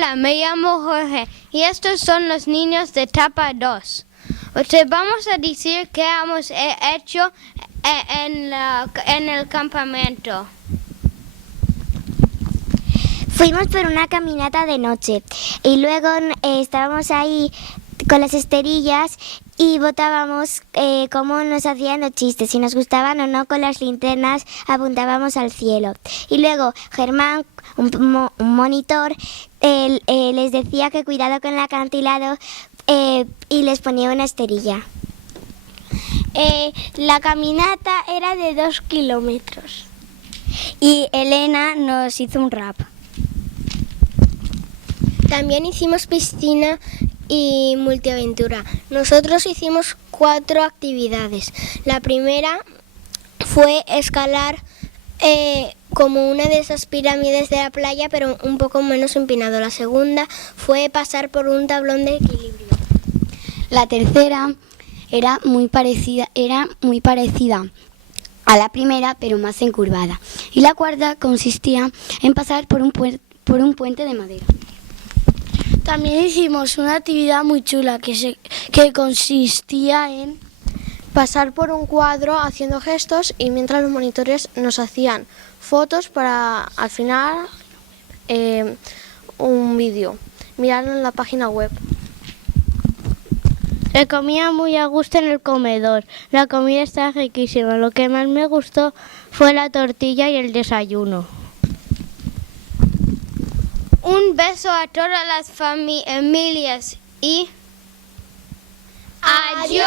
Hola, me llamo Jorge y estos son los niños de etapa 2. Te vamos a decir qué hemos hecho en el campamento. Fuimos por una caminata de noche y luego estábamos ahí con las esterillas y votábamos cómo nos hacían los chistes, si nos gustaban o no. Con las linternas apuntábamos al cielo. Y luego Germán, un monitor, les decía que cuidado con el acantilado y les ponía una esterilla. La caminata era de 2 kilómetros. Y Elena nos hizo un rap. También hicimos piscina y multiaventura. Nosotros hicimos 4 actividades. La primera fue escalar como una de esas pirámides de la playa, pero un poco menos empinado. La segunda fue pasar por un tablón de equilibrio. La tercera era muy parecida a la primera, pero más encurvada. Y la cuarta consistía en pasar por un puente de madera. También hicimos una actividad muy chula que consistía en pasar por un cuadro haciendo gestos y mientras los monitores nos hacían fotos para al final un vídeo. Mirarlo en la página web. Se comía muy a gusto en el comedor. La comida estaba riquísima. Lo que más me gustó fue la tortilla y el desayuno. Un beso a todas las familias y ¡adiós!